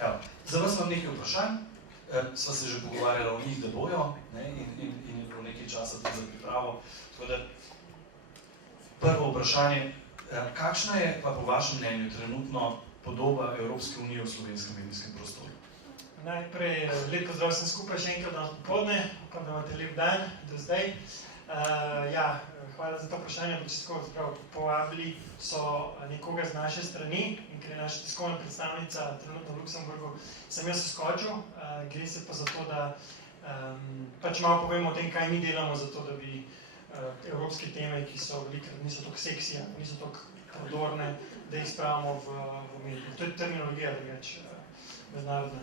Evo, za vas imam nekaj vprašanj, sva se že pogovarjala o njih, da bojo, ne, in je bilo nekaj časa tudi za pripravo. Tako da, prvo vprašanje, kakšna je pa po vašem mnenju trenutno podoba Evropske unije v slovenskem medijskem prostoru? Najprej lep pozdrav vsem skupaj, še enkrat danes popoldne, upam, da imate lep dan do zdaj. Hvala za to vprašanje, povabili so nekoga z naše strani in ker je naša tiskovna predstavnica trenutno v Luksemburgu, sem jaz skočil, gre se pa za to, da pač malo povemo o tem, kaj mi delamo za to, da bi evropske teme, ki so velikrat niso toliko seksije, niso toliko prodorne, da jih spravimo v medije. To je terminologija drugače mednarodna.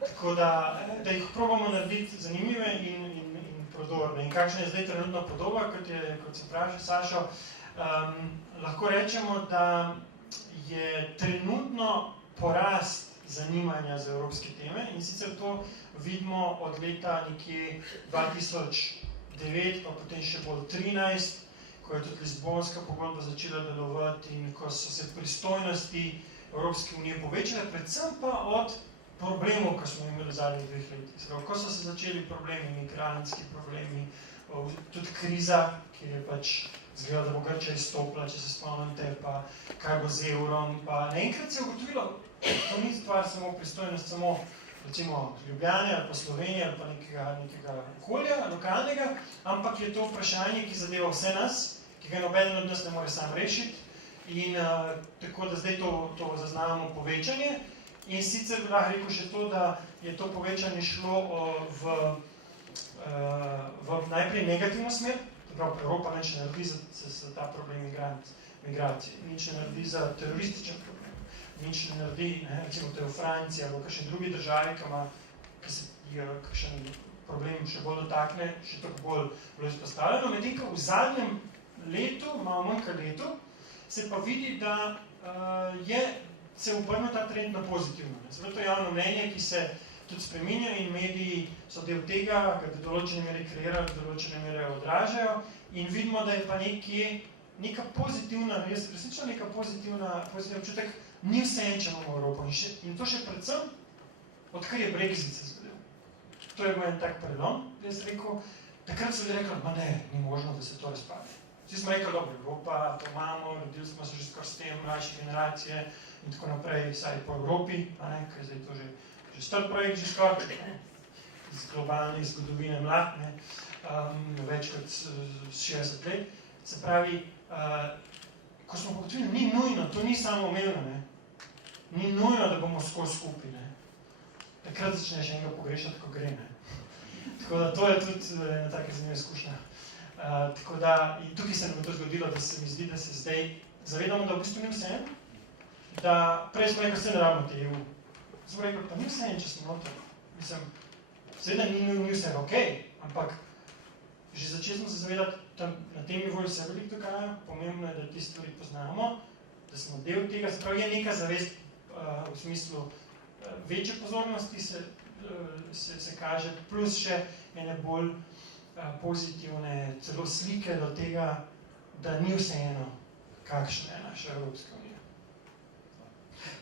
Tako da jih probamo narediti zanimive in prodorne. In kakšna je zdaj trenutna podoba, kot se vpraša Sašo, lahko rečemo, da je trenutno porast zanimanja za evropske teme in sicer to vidimo od leta nekje 2009, pa potem še bolj 2013, ko je tudi Lizbonska pogodba začela delovati in ko so se pristojnosti Evropske unije povečale, predvsem pa od problemov, ko smo imeli v zadnjih 2 letih. Ko so se začeli problemi, migrantski problemi, tudi kriza, ki je pač izgledala, da bo Grčija izstopila, če se spomnite, pa kaj bo z evrom, pa naenkrat se je ugotovilo, to ni stvar samo pristojnost, samo recimo Ljubljane ali pa Slovenije ali pa nekega okolja, lokalnega, ampak je to vprašanje, ki zadeva vse nas, ki ga nobeden od nas ne more sam rešiti in tako da zdaj to zaznavamo povečanje. In sicer bi lahko rekel še to, da je to povečanje šlo v najprej negativno smer, prav Evropa nič ne naredi za ta problem migracije, nič ne naredi za terorističen problem, nič ne naredi, recimo to je v Franciji ali v kakšni drugi državi, ki se kakšen problem še bolj dotakne, še tako bolj izpostavljeno, medtem ko v zadnjem letu, malo manj kot letu, se pa vidi, da se obrne ta trend na pozitivno. Zato to javno mnenje, ki se tudi spreminja in mediji so del tega, ga do določene mere kreirajo, do določene mere odražajo in vidimo, da je pa neka pozitivna, jaz resnično neka pozitivna občutek, ni vse če imamo Evropo. In to še predvsem, odkar je Brexit se zgodil. To je bil en tak prelom, jaz rekel, takrat so rekli, ne, ni možno, da se to razpade. Vsi smo rekli, dobro, Evropa, to imamo, rodili smo se že skoraj s tem, mlajše generacije in tako naprej, vsaj po Evropi, ker zdaj to že star projekt, že skoraj, iz globalne zgodovine mlad, več kot 60 let. Se pravi, ko smo pogotovili, ni nujno, to ni samo umevno, ni nujno, da bomo skozi skupaj. Takrat začneš enega pogrešati, ko gre. Tako da to je tudi ena taka zanimiva izkušnja. Tako da, in tukaj se nam je to zgodilo, da se mi zdi, da se zdaj zavedamo, da v bistvu ni vse, da prej smo rekli, vse ne rabimo te EU. Smo rekli, pa ni vse, če smo noter. Mislim, seveda ni vse ok, ampak že začeli smo se zavedati, na tem nivoju se veliko dogaja, pomembno je, da te stvari poznamo, da smo del tega, se pravi, je neka zavest v smislu večje pozornosti se kaže, plus še ene bolj pozitivne celo slike do tega, da ni vseeno, kakšna je naša Evropska unija.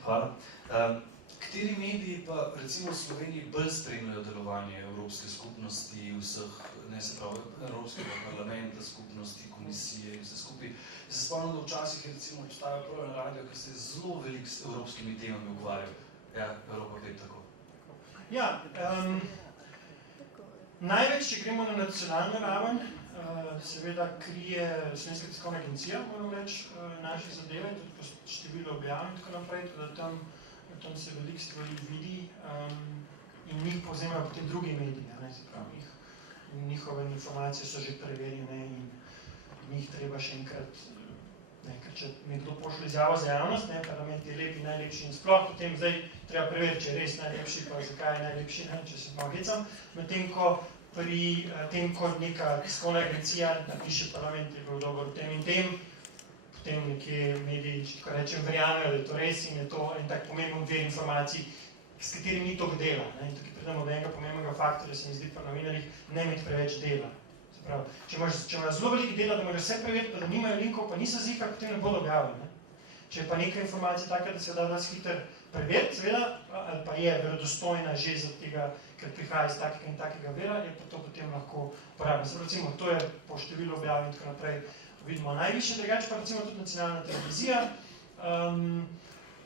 Hvala. Kateri mediji pa recimo v Sloveniji bolj spremljajo delovanje Evropske skupnosti, vseh, ne se pravi, Evropskega parlamenta, skupnosti, komisije in vse skupaj? Se spomnim, da včasih je recimo obstajal prav na radio, ki se zelo veliko s evropskimi temami ukvarjal. Ja, Evropa gre tako. Ja, največ, če gremo na nacionalno raven, seveda krije Slovenska tiskovna agencija, moram reči, naše zadeve, tudi po številu objav in tako naprej, tudi tam se veliko stvari vidi in njih povzemajo potem drugi mediji, se pravi, njihove informacije so že preverjene in njih treba še enkrat, ker če nekdo pošle izjavo za javnost, parlament je lep in najlepši in sploh, potem zdaj treba preveriti, če je res najlepši, pa zakaj je najlepši, če se malo hecam, medtem ko pri tem, ko neka tiskovna agencija napiše parlament je bil dober v tem in tem, potem nekje mediji, če tako rečem, verjamejo, da je to res in je to en tak pomemben vir informacij, s katerim ni toliko dela. In tukaj pridemo do enega pomembnega faktorja, se mi zdi pri novinarjih, ne imeti preveč dela. Če imaš zelo veliko dela, da moraš vse preveriti, pa da nimajo linkov, pa niso zihar, potem ne bodo objavili. Če je pa neka informacija taka, da se da dosti hitro preveriti, seveda, ali pa je verodostojna že zaradi tega, ker prihaja iz takega in takega vira, je pa to potem lahko uporabno. Recimo, to je po številu objav in tako naprej vidimo najvišje, drugače pa recimo tudi nacionalna televizija,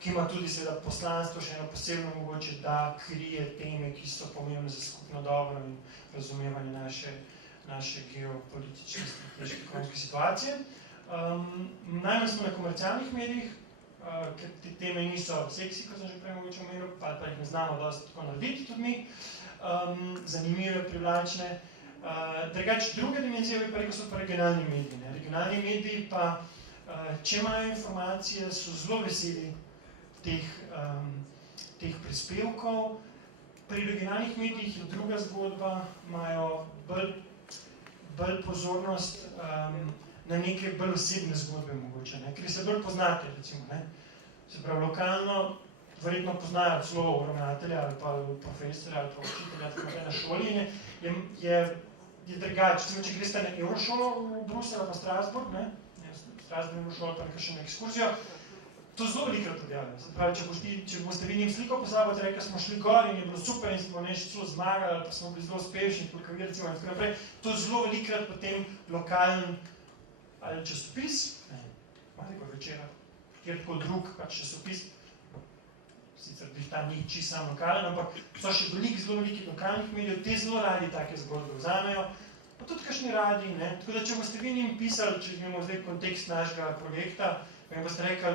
ki ima tudi seveda poslanstvo, še eno posebno mogoče, da krije teme, ki so pomembne za skupno dobro in razumevanje naše geopolitične, strateške, ekonomske situacije. Najmanj smo na komercialnih medijih, ker te teme niso seksi, kot sem že prej mogoče omenil, pa jih ne znamo dosti tako narediti tudi mi, zanimive, privlačne. Drugače, druga dimenzija bi pa rekel, so pa regionalni mediji. Regionalni mediji pa, če imajo informacije, so zelo veseli teh prispevkov. Pri regionalnih medijih je druga zgodba, imajo bolj pozornost na neke bolj osebne zgodbe mogoče, ker se bolj poznate, recimo. Se pravi, lokalno verjetno poznajo celo ravnatelja ali pa profesorja ali pa učitelja na šoli je drugače. Če greste na Eurošolo v Bruselj ali pa Strasbourg, Strasbourg Eurošolo pa nekaj še na ekskurzijo, to zelo velikrat objavljajo. Se pravi, če boste vi njim sliko poslali, boste rekli, smo šli gor in je bilo super in smo nešto celo zmagali ali pa smo bili zelo uspešni, kot vi recimo in tako naprej. To zelo velikrat potem lokalen ali časopis, malega večera, kjerkoli drug časopis, sicer bi tam ni čisto sam lokalen, ampak so še zelo veliki lokalnih medijev, te zelo radi take zgodbe vzamejo, pa tudi kakšni radi, tako da če boste vi njim pisali, če imamo zdaj kontekst našega projekta, pa jim boste rekli,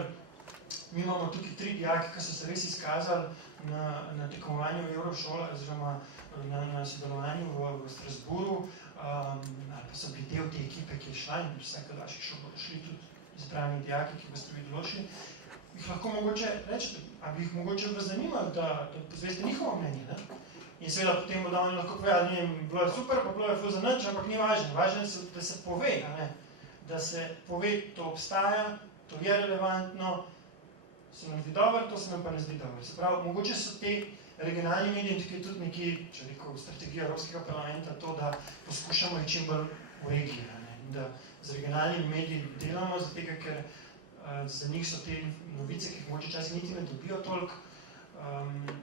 mi imamo tukaj 3 dijaki, ki so se res izkazali na tekmovanju v Eurošola, oziroma na sodelovanju v Strasbourgu, ali pa so bili del te ekipe, ki je šla in vsake vaših šol bodo šli tudi izbrani dijaki, ki boste vi določili, jih lahko mogoče rečete, a bi jih mogoče vas zanimali, da pozveste njihovo mnenje, In seveda potem bodo oni lahko povedali, ne vem, bilo je super, pa bilo je ful za nič, ampak ni važno. Važno je, da se pove, da se pove, to obstaja, to je relevantno, se nam zdi dobro, to se nam pa ne zdi dobro. Se pravi, mogoče so te regionalni mediji, tukaj tudi nekje, če rekel, strategija Evropskega parlamenta, to, da poskušamo iti čim bolj v regiji, in da z regionalnimi mediji delamo, zato ker za njih so te novice, ki jih mogoče časih niti ne dobijo toliko,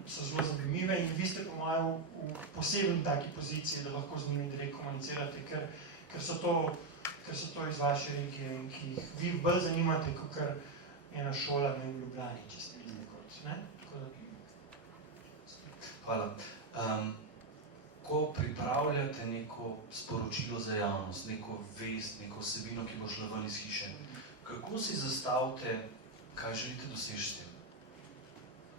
so zelo zanimive in vi ste po mojem v posebni taki poziciji, da lahko z njimi direkt komunicirate, ker so to iz vaše regije in ki jih vi bolj zanimate, kot ena šola v Ljubljani, če ste videli kot. Hvala. Ko pripravljate neko sporočilo za javnost, neko vest, neko vsebino, ki bo šla ven iz hiše, kako si zastavite, kaj želite doseči s tem?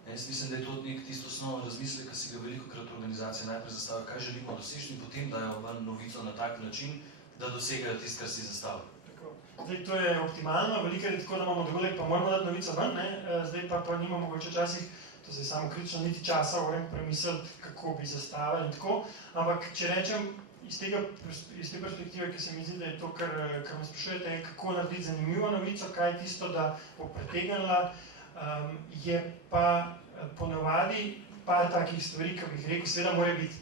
Jaz mislim, da je to nek tisto osnovno razmislek, ki si ga velikokrat organizacije najprej zastavijo, kaj želimo doseči in potem dajo ven novico na tak način, da dosegajo tisto, kar si zastavijo. Zdaj, to je optimalno, veliko je tako, da imamo dogodek, pa moramo dati novico ven, zdaj pa nimamo mogoče včasih, to zdaj samo kritično, niti časa v premisliti, kako bi zastavili in tako, ampak če rečem, iz te perspektive, ki se mi zdi, da je to, kar me sprašujete, je kako narediti zanimivo novico, kaj je tisto, da bo pretegnila, je pa ponavadi par takih stvari, ki bi jih rekel, seveda mora biti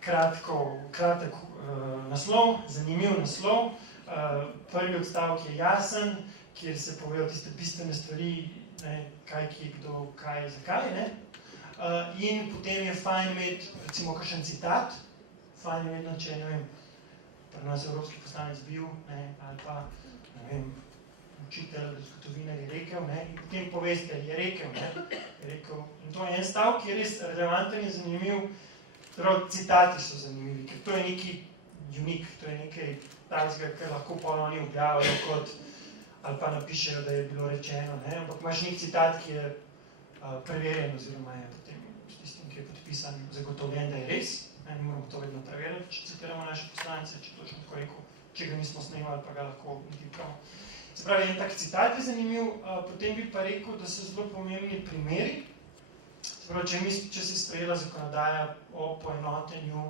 kratek naslov, zanimiv naslov, prvi odstavek je jasen, kjer se povejo tiste bistvene stvari, kaj, kje, kdo, kaj, zakaj, in potem je fajn imeti, recimo, kakšen citat, fajn je vedno, če, ne vem, pri nas evropski poslanec bil, ali pa, ne vem, učitelj zgodovine je rekel, in potem poveste, je rekel, in to je en stavek, ki je res relevanten in zanimiv, torej citati so zanimivi, ker to je neki unik, to je nekaj takega, kar lahko ponovni objavijo kot, ali pa napišejo, da je bilo rečeno, ampak imaš nek citat, ki je preverjen, oziroma je potem s tistim, ki je podpisan, zagotovljen, da je res, ne moramo to vedno preveriti, če citiramo naše poslance, če točno tako rekel, če ga nismo snemali, pa ga lahko vtikamo. Se pravi, en tak citat je zanimiv, potem bi pa rekel, da so zelo pomembni primeri. Se pravi, če se sprejela zakonodaja o poenotenju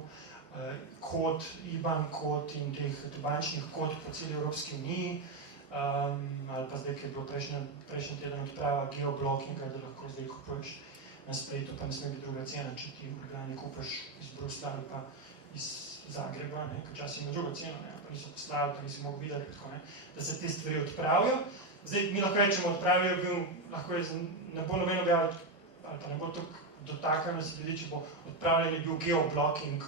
kod, IBAN kod in teh bančnih kod po celi Evropski uniji, ali pa zdaj, ki je bilo prejšnji teden odprava geoblockinga, da lahko zdaj kupuješ na spletu, pa ne sme biti druga cena, če ti v Ljubljani kupaš iz Bruslja ali pa iz Zagreba, ker časih ima drugo ceno, pa niso poslali, pa nisi mogel videti, da se te stvari odpravijo. Zdaj, mi lahko rečemo, odpravijo bil, lahko je, ne bo noben objavil, ali pa ne bo tako dotaknjeno se ljudi, če bo odpravljen je bil geoblocking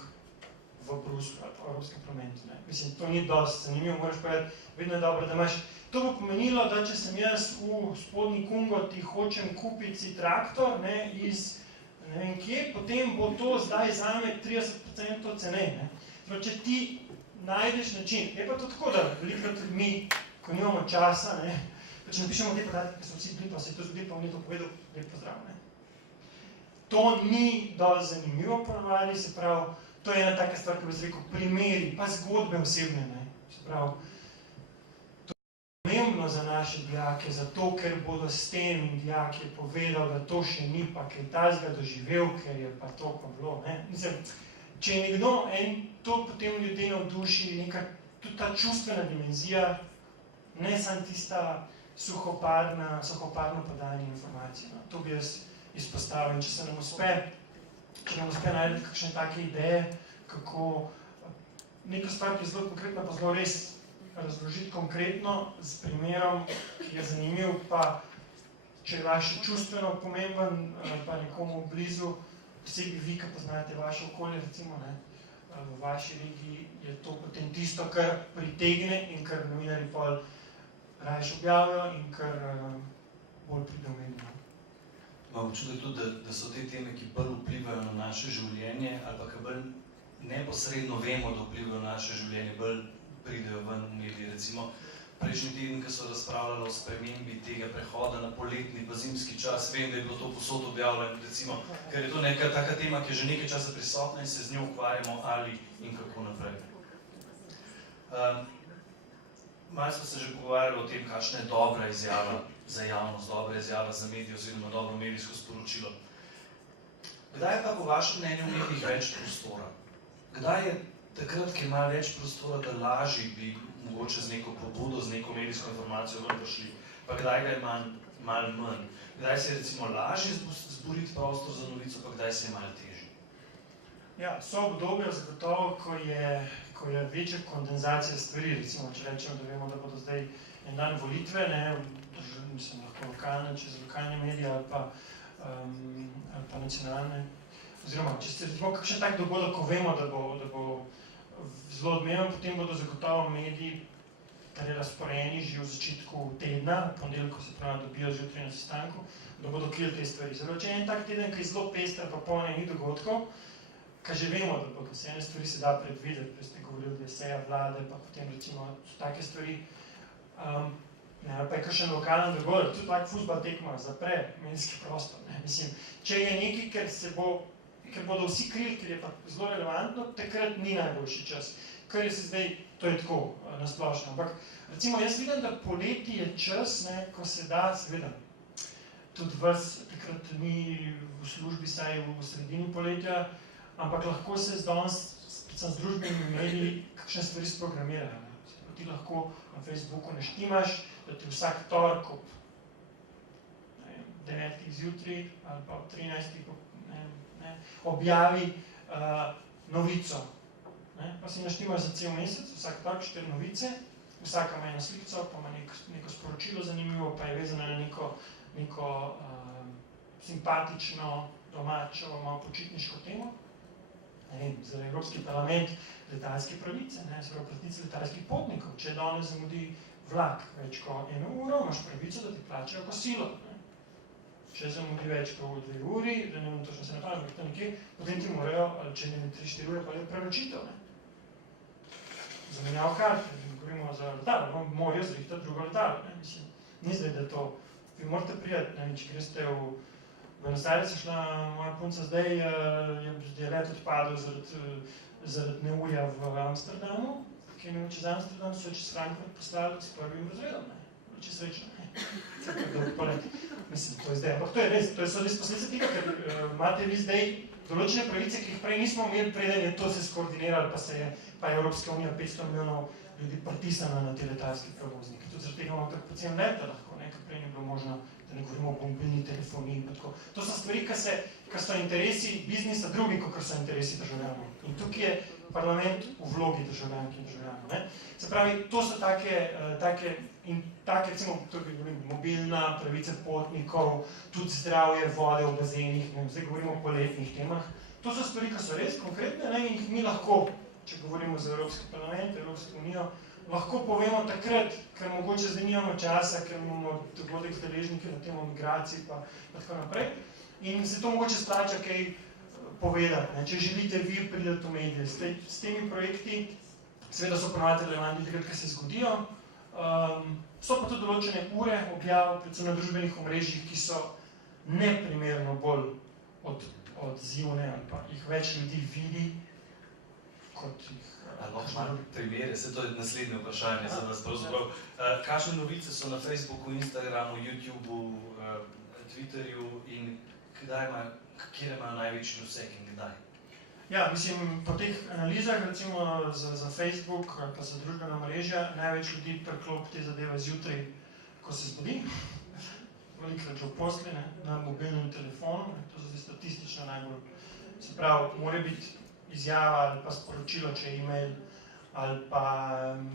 v Bruslju ali pa v Evropskem parlamentu. Mislim, to ni dosti zanimivo, moraš povedati, vedno je dobro, da imaš. To bo pomenilo, da če sem jaz v spodnji Kungoti hočem kupiti si traktor, ne, iz ne vem kje, potem bo to zdaj zame 30% cenej. Če ti najdeš način, je pa to tako, da velikrat mi, ko nimamo časa, ne, pač napišemo te podatke, ki so vsi bili, pa se je to zgodilo, pa on je to povedal, lep pozdrav. Ne. To ni dosti zanimivo ponavadi, se pravi, to je ena taka stvar, ki bi se rekel, primeri, pa zgodbe osebne, ne, se pravi, to je pomembno za naše dijake, zato, ker bodo s tem dijake povedal, da to še ni, pa kaj tazga doživel, ker je pa to pa bilo, ne, mislim, če je nekdo to potem ljudi navduši, neka, tudi ta čustvena dimenzija, ne samo tista suhoparno podajanje informacij, no, to bi jaz izpostavil. In če se nam uspe najti kakšne take ideje, kako neko stvar, ki je zelo konkretna, pa zelo res razložiti konkretno, s primerom, ki je zanimiv, pa če je vaše čustveno pomemben, pa nekomu blizu, posebej vi, ki poznate vaše okolje, recimo, ne, v vaši regiji, je to potem tisto, kar pritegne in kar novinarji pol rajš objavijo in kar bolj pride v mediju. Imam občutek tudi, da so te teme, ki bolj vplivajo na naše življenje, ali pa ki bolj neposredno vemo, da vplivajo na naše življenje, bolj pridejo ven v mediji. Recimo, prejšnji teden, ki so razpravljali o spremembi tega prehoda na poletni pa zimski čas, vem, da je bilo to povsod objavljeno, recimo, ker je to neka taka tema, ki je že nekaj časa prisotna in se z njo ukvarjamo ali in kako naprej. Malo smo se že pogovarjali o tem, kakšna je dobra izjava za javnost, dobra izjava za medije oziroma dobro medijsko sporočilo. Kdaj je pa po vašem mnenju v medijih več prostora? Kdaj je takrat, ki je malo več prostora, da lažje bi mogoče z neko pobudo, z neko medijsko informacijo ven prišli, pa kdaj ga je malo manj? Kdaj se je recimo lažje zboriti prostor za novico, pa kdaj se je malo težje? Ja, so obdobja zagotovo, ko je večja kondenzacija stvari, recimo, če rečemo, da vemo, da bodo zdaj en dan volitve, ne, mislim, lahko lokalne, čez lokalne medije ali pa nacionalne, oziroma, če ste recimo kakšen tak dogodek, ko vemo, da bo zelo odmeven, potem bodo zagotovo mediji razporejeni že v začetku tedna, v ponedeljku se pravi, dobijo zjutraj na sestanku, da bodo krili te stvari. Zelo, če je en tak teden, ki je zelo pester, pa poln enih dogodkov, kaj že vemo, da bodo vse ene stvari se da predvideti, prej ste govorili, da je seja vlade, pa potem recimo so take stvari, ne, pa je kakšen lokalen dogodek, tudi tak fuzbal tekma zapre medijski prostor, ne, mislim, če je nekaj, ker bodo vsi krili, ker je pa zelo relevantno, takrat ni najboljši čas, ker je se zdaj, to je tako nasplošno, ampak recimo jaz vidim, da poleti je čas, ne, ko se da, seveda, tudi vas takrat ni v službi, saj v sredini poletja, ampak lahko se predvsem z družbenimi mediji kakšne stvari sprogramirajo. Ti lahko na Facebooku naštimaš, da ti vsak torek ob 9. zjutraj ali pa ob 13. Objavi novico. Pa si naštimaš za cel mesec, vsak torek 4 novice, vsaka ima eno slico, pa ima neko sporočilo zanimivo, pa je vezano na neko simpatično, domačo, malo počitniško temo. Za Evropski parlament letalske pravice, se pravi pravice letalskih potnikov. Če danes zamudi vlak več kot 1 uro, imaš pravico, da ti plačajo kosilo. Če zamudi več kot 2 uri, da ne vem točno se napravim, potem ti morajo, če ne 3-4 ure, pa je preročitev. Zamenjav karte, govorimo za letalo, morajo zrihtati drugo letalo. Ni zdaj, da to, vi morate prijeti, če greste v Buenos Aires je šla moja punca zdaj, je let odpadel zaradi neurja v Amsterdamu, ki je imel čez Amsterdam, so čez Frankfurt poslali s prvim razredom, čez srečno, Tako dolg polet. Mislim, to je zdaj, ampak to je res, to so res posledice tega, ker imate vi zdaj določene pravice, ki jih prej nismo imeli, preden je to se skoordiniralo, pa je Evropska unija 500 milijonov ljudi pritisnila na te letalske prevoznike. Tudi zaradi tega imamo tako pocen leta lahko, ker prej ni bilo možno, da ne govorimo o mobilni telefoniji in tako. To so stvari, ki so interesi biznisa drugi, kot so interesi državljanov. In tukaj je parlament v vlogi državljank in državljanov. Ne? Se pravi, to so take recimo, mobilna, pravice potnikov, tudi zdravje vode v bazenih, ne, zdaj govorimo o poletnih temah. To so stvari, ki so res konkretne, ne, in jih mi lahko, če govorimo za Evropski parlament, Evropsko unijo, lahko povemo takrat, ker mogoče zdaj nimamo časa, ker imamo dogodek z deležniki na temo migracij pa tako naprej. In se to mogoče splača kaj povedati, ne, če želite vi prideti v medije. S temi projekti, seveda so ponovadi relevantni takrat, ko se zgodijo, so pa tudi določene ure objav, predvsem na družbenih omrežjih, ki so neprimerno bolj odzivne ali pa jih več ljudi vidi, kot jih... Lahko malo primere, se to je naslednje vprašanje za nas pravzaprav. Kakšne novice so na Facebooku, Instagramu, YouTubeu, Twitterju in kjer imajo največji doseg in kdaj? Ja, mislim, po teh analizah, recimo za Facebook ali pa za družbena omrežja, največ ljudi preklopi te zadeve zjutraj, ko se zbudi. Velikrat že v posli, na mobilnem telefonu, to so zdaj statistično najbolj. Se pravi, mora biti izjava ali pa sporočilo, če je e-mail, ali pa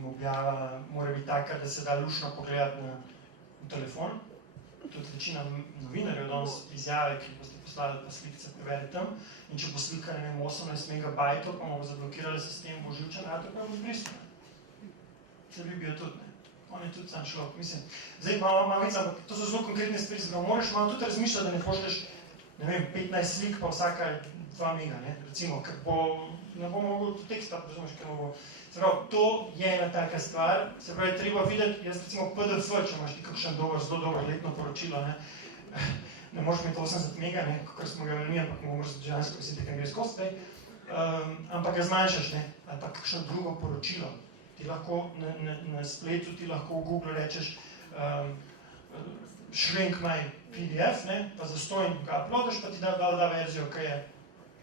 objava, mora biti taka, da se da lušno pogledati na telefon. Tudi večina novinarjev danes izjave, ki boste poslali pa slikice prevede tam, in če bo slika, ne vem, 18 megabajtov, pa bo zablokirali sistem, bo živčen rato, pa bo zbrisal. Se ljubijo tudi, ne. On je tudi sam človek, mislim. Zdaj malo več, ampak to so zelo konkretne stvari, zato moraš malo tudi razmišljati, da ne pošleš, ne vem, 15 slik, pa vsaka 2 mega, ne, recimo, ker ne bo mogel tudi teksta, razumeš, ker bo... Se pravi, to je ena taka stvar, se pravi, treba videti, jaz recimo PDF, če imaš ti kakšen zelo dober letno poročilo, ne moreš imeti 80 mega, ne, kakor smo ga imeli, ampak moraš dejansko misliti, kaj gre skozi zdaj, ampak ga zmanjšaš, ne, ali pa kakšno drugo poročilo. Ti lahko na spletu, ti lahko v Google rečeš shrink my PDF, ne, pa zastojn ga uploadaš, pa ti da verzijo, ki je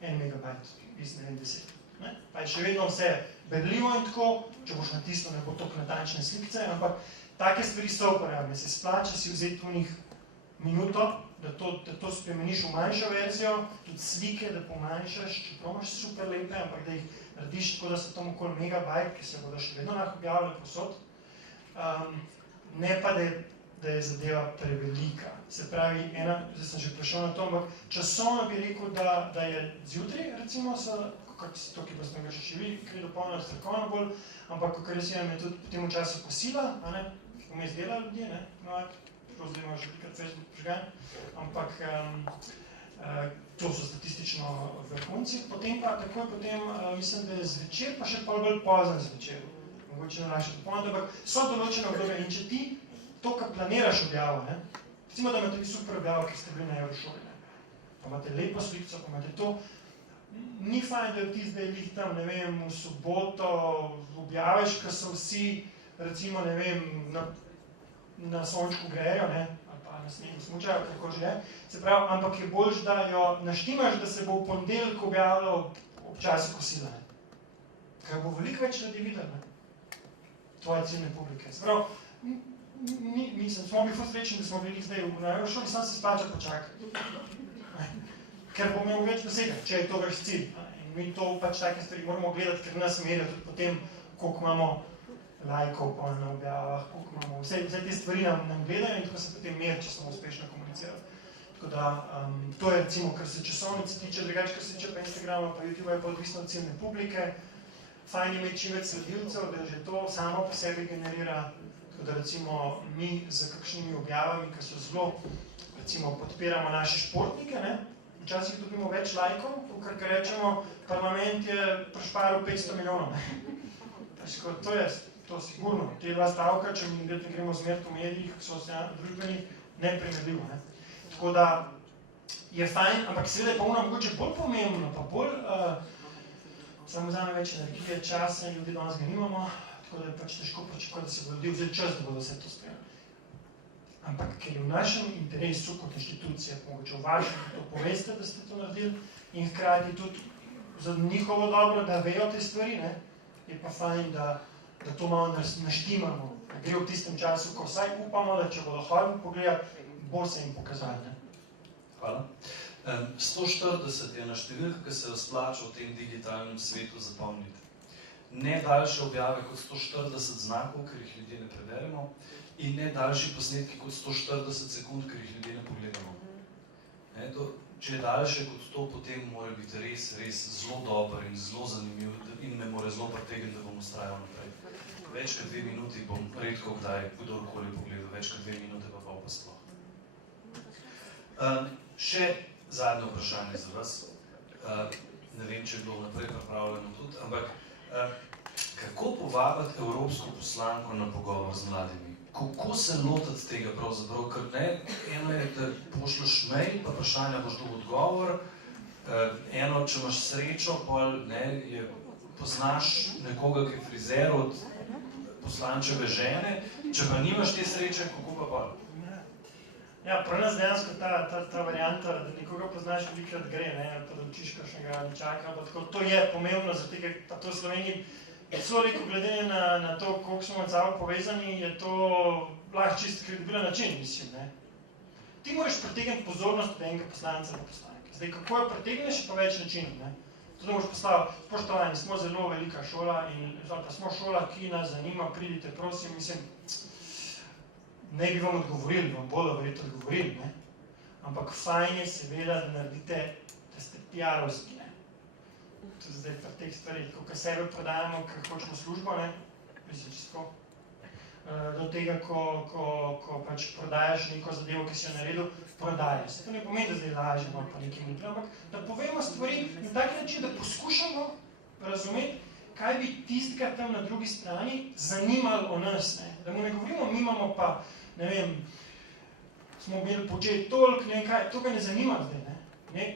1 megabajt, iz ne vem 10. Ne? Pa je še vedno vse berljivo in tako, če boš natisnil, ne bo toliko natančne slikice, ampak take stvari so uporabne. Se splača si vzeti v njih minuto, da to spremeniš v manjšo verzijo, tudi slike, da pomanjšaš, čeprav imaš super lepe, ampak da jih narediš tako, da so tam okoli megabajt, ki se bodo še vedno lahko objavljali posod. Ne pa, da je zadeva prevelika. Se pravi, zdaj sem že prišel na to, ampak časovno bi rekel, da je zjutraj, recimo, to, ki pa ste ga še vi, ki je dopolnjeno strokovno bolj, ampak kakor jaz imam je tudi po tem času kosila, vmes dela ljudje, čeprav zdaj imajo že velikrat Facebook prižgan, ampak to so statistično vrhunci. Potem pa takoj potem, mislim, da je zvečer, pa še bolj pozen zvečer, mogoče ne najše dopolnjeno, ampak so določene obdobje in če ti to, kar planiraš objavo, recimo, da imate vi super objavo, ki ste bili na Eurošoli, pa imate lepo slikico, pa imate to, ni fajn, da ti zdaj lih tam, ne vem, v soboto objaviš, ker so vsi, recimo, ne vem, na sončku grejo, ali pa na snegu smučajo, kako že je. Se pravi, ampak je boljš, da jo naštimaš, da se bo v ponedeljek objavilo ob času kosila. Ker bo veliko več ljudi videlo, tvoje ciljne publike. Se pravi, smo bili ful srečni, da smo bili zdaj na Eurošoli, sam se splača počakati. Ker bomo imeli več dosega, če je to vaš cilj. In mi to pač take stvari moramo gledati, ker nas merijo tudi potem, koliko imamo lajkov pa na objavah, koliko imamo, vse te stvari nam gledajo in tako se potem meri, če smo uspešno komunicirali. Tako da, to je recimo, kar se časovnice tiče, drugače, kar se tiče pa Instagrama, pa YouTube je pa odvisno od ciljne publike. Fajn imeti čim več sledilcev, da že to samo po sebi generira, tako da recimo mi z kakšnimi objavami, ki so zelo, recimo, podpiramo naše športnike, včasih dobimo več lajkov, kar rečemo, parlament je prešparil 500 milijonov. To je, to sigurno, te dva stavka, če mi ne gremo zmeriti v medijih, so družbeni, neprimerljivo. Tako da je fajn, ampak seveda je pa ono mogoče bolj pomembno, pa bolj samo vzame več energije, časa in ljudi danes ga nimamo, tako da je pač težko pričakovati, da se bodo ljudi vzeli čas, da bodo vse to spremljali. Ampak, ker je v našem interesu kot inštitucija, mogoče v vašem, da to poveste, da ste to naredili, in hkrati tudi za njihovo dobro, da vejo te stvari, je pa fajn, da to malo naštimamo, da gre v tistem času, ko vsaj upamo, da če bodo hodili pogledati, bo se jim pokazali. Hvala. 140 je na številka, ki se jo splača v tem digitalnem svetu zapomniti. ne daljše objave kot 140 znakov, ker jih ljudje ne preberemo, in ne daljši posnetki kot 140 sekund, ker jih ljudje ne pogledamo. Če je daljše kot to, potem mora biti res zelo dober in zelo zanimiv in me mora zelo pritegniti, da bom ustrajal naprej. Več kot 2 minuti bom redko kdaj kdorkoli pogledal, več kot 2 minute pa sploh. Še zadnje vprašanje za vas. Ne vem, če je bilo naprej pripravljeno tudi, ampak kako povabiti evropsko poslanko na pogovor z mladimi? Kako se lotiti tega pravzaprav? Ker ne, eno je, da pošljaš mail, pa vprašanja boš dobil odgovor. Eno, če imaš srečo, poznaš nekoga, ki je frizer od poslančeve žene, če pa nimaš te sreče, kako pa pol? Ja, pri nas dejansko ta varianta, da nekoga poznaš, velikrat gre, pa da učiš kakšnega nečaka, to je pomembno, zato ker pa to v Sloveniji celo rekel, glede na to, koliko smo med sabo povezani, je to lahko čisto kredibilen način, mislim, ne. Ti moraš pritegniti pozornost od enega poslanca ali poslanke. Zdaj, kako jo pritegneš, pa več načinov, ne. Tudi moraš postaviti, spoštovani, smo zelo velika šola in pa smo šola, ki nas zanima, pridite, prosim, mislim, ne bi vam odgovorili, vam bodo verjetno odgovorili, ne. Ampak fajn je seveda, da naredite, da ste PR-ovski, ne. Tudi zdaj pri teh stvarih, ko sebe prodajamo, ker hočemo službo, ne, mislim čisto. Do tega, ko pač prodajaš neko zadevo, ki si jo naredil, prodajaš. To ne pomeni, da zdaj lažemo pa nekim ljudem, ampak da povemo stvari na tak način, da poskušamo razumeti, kaj bi tistega tam na drugi strani zanimalo o nas, ne. Da mu ne govorimo, mi imamo pa, ne vem, smo imeli početi toliko, ne vem kaj, to ga ne zanima zdaj, ne.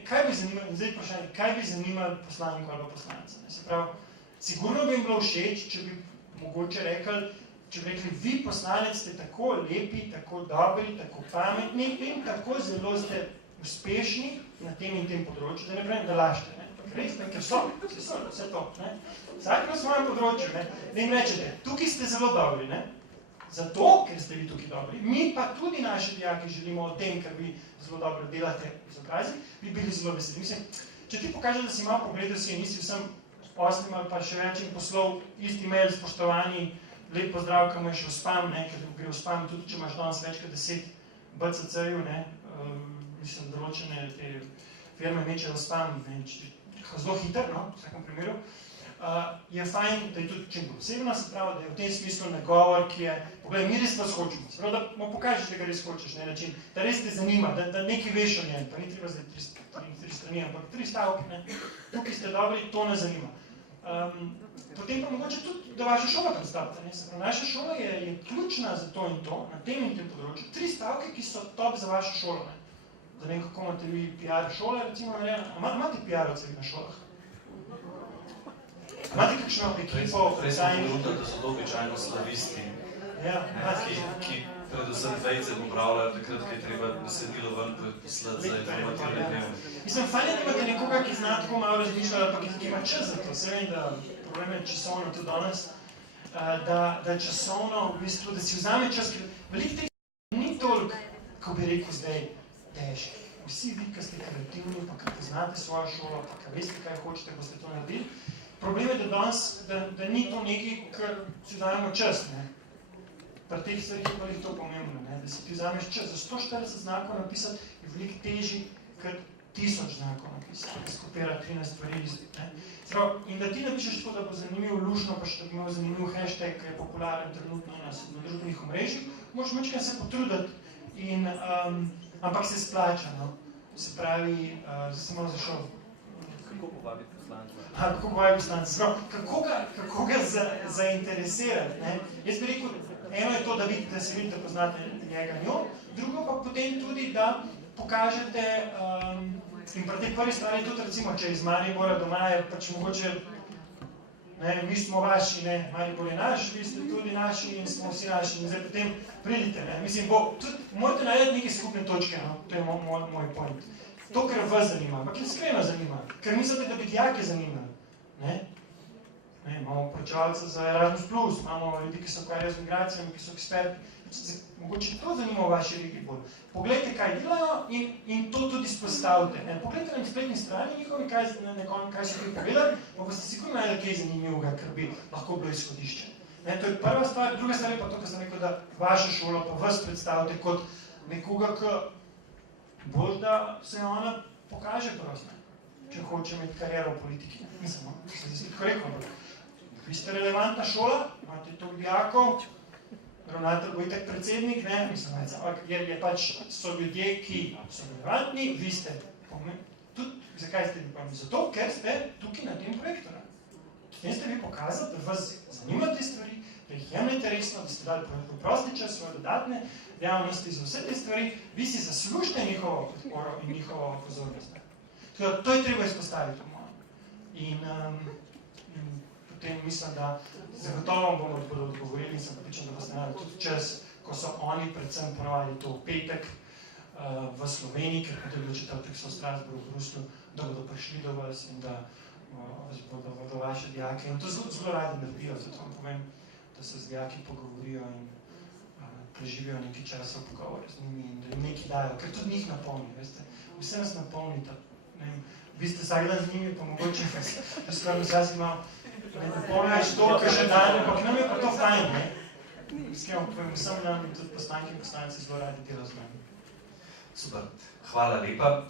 Kaj bi zanimalo, zdaj vprašanje, kaj bi zanimalo poslanko ali poslanca? Se pravi, sigurno bi jim bilo všeč, če bi mogoče rekli, vi poslanec ste tako lepi, tako dobri, tako pametni in tako zelo ste uspešni na tem in tem področju, da ne pravim, da lažete, ne? Res, ne, ker so, vse to, ne? Vsak na svojem področju, ne? Da jim rečete, tukaj ste zelo dobri, ne? Zato, ker ste vi tukaj dobri, mi pa tudi naši dijaki želimo o tem, ker vi zelo dobro delate izobrazi, bi bili zelo veseli. Mislim, če ti pokažeš, da si malo pogledal si in nisi vsem 8 ali pa še več in poslal isti mail, spoštovani, lep pozdrav, ki mu je še v spam, ne, ker gre v spam, tudi če imaš danes več kot 10 BCC-jev, ne, mislim, določene te firme mečejo v spam, ne, zelo hiter, no, v vsakem primeru. Je fajn, da je tudi čim bolj osebno, se pravi, da je v tem smislu nagovor, ki je, pogledaj, mi res vas hočemo, se pravi, da mu pokažeš, da ga res hočeš, ne, način, da res te zanima, da nekaj veš o njem, pa ni treba zdaj 3 strani, ampak 3 stavke, ne, tukaj ste dobri, to nas zanima. Potem pa mogoče tudi, da vaša šola predstavite, ne, se pravi, naša šola je ključna za to in to, na tem in tem področju, 3 stavke, ki so top za vašo šolo, ne. Da vem, kako imate vi PR šole, recimo, ne, imate PR-ovce na šolah? Imate kakšno ekipo? Prej sem povedal, da so to običajno slavisti, ki predvsem fejce popravljajo takrat, ko je treba besedilo ven poslati za informativne dnevne. Mislim, fajn je, da imate nekoga, ki zna tako malo razmišljati, ali pa ki ima čas za to. Se vem, da problem je časovno tudi danes, da časovno, v bistvu, da si vzame čas, ker veliko teh ni toliko, ko bi rekel zdaj, težki. Vsi vi, ki ste kreativni, pa ki poznate svojo šolo, pa ki veste, kaj hočete, boste to naredili. Problem je, da danes, da ni to nekaj, kar si dajemo čas, ne. Pri teh stvarih je pa to pomembno, ne. Da si ti vzameš čas. Za 140 znakov napisati je veliko težji, kot 1000 znakov napisati, da skopira 13 stvari, ne. In da ti napišeš tako, da bo zanimiv lušno, pa še da bi imel zanimiv hashtag, ki je popularen trenutno na družbenih omrežjih, moraš majčkeno se potruditi, ampak se splača, no. Se pravi, zdaj sem malo zašel. Kako povabiti poslanca? Kako povabiti poslanca? Kako ga zainteresirati, ne? Jaz bi rekel, eno je to, da se vidite, poznate njega njo, drugo pa potem tudi, da pokažete, in pri tej prvi stvari tudi, recimo, če iz Maribora doma je pač mogoče, ne, mi smo vaši, ne, Maribor je naš, vi ste tudi naši in smo vsi naši in zdaj potem pridite, ne, mislim, morate najti neke skupne točke, no, to je moj point. To, kar vas zanima, ampak iskreno zanima, ker mislite, da bi dijake zanimali, ne? Imamo poročevalce za Erasmus+, imamo ljudi, ki se ukvarjajo z migracijami, ki so eksperti. Mogoče to zanima v vaši regiji bolj. Poglejte, kaj delajo in to tudi izpostavite. Poglejte na spletni strani njihovi, kaj so ti povedali, pa boste sigurno najeli kaj zanimivega, kar bi lahko bilo izhodišče. To je prva stvar. Druga stvar je pa to, kar sem rekel, da vašo šolo pa vas predstavite kot nekoga, ki bolj, da se ona pokaže prosto, če hoče imeti kariero v politiki. Mislim, se zdi tako rekel, vi ste relevantna šola, imate toliko dijakov, ravnatelj bo itak predsednik, mislim, je pač so ljudje, ki so relevantni, vi ste tudi, zakaj ste vi pomembni? Zato, ker ste tukaj na tem projektu. S tem ste vi pokazali, da vas zanimajo te stvari, da jih jemljete resno, da ste dali prosti čas, svoje dodatne dejavnosti za vse te stvari, vi si zaslužite njihovo podporo in njihovo pozornost. To je treba izpostaviti v mojem. In potem mislim, da zagotovo bodo odgovorili in sem pripričan, da boste najeli tudi čas, ko so oni predvsem ponovali to petek v Sloveniji, ker potem do četrtek so v Strasbourgu, v Bruslju, da bodo prišli do vas in da vas bodo do vaše dijake. In to zelo radi naredijo, zato vam povem, da se z dijaki pogovorijo in preživijo nekaj časa v pogovore z njimi in da jim nekaj dajo, ker tudi njih napolni, veste. Vse nas napolnita. Vi ste vsak dan z njimi, pa mogoče da skoro vsaj malo napolniš to, kar že dajo, pa k nam je pa to fajn, ne? S kim vam povem, vsem nam in tudi poslanki in poslanci zelo radi delajo z nami. Super, hvala lepa.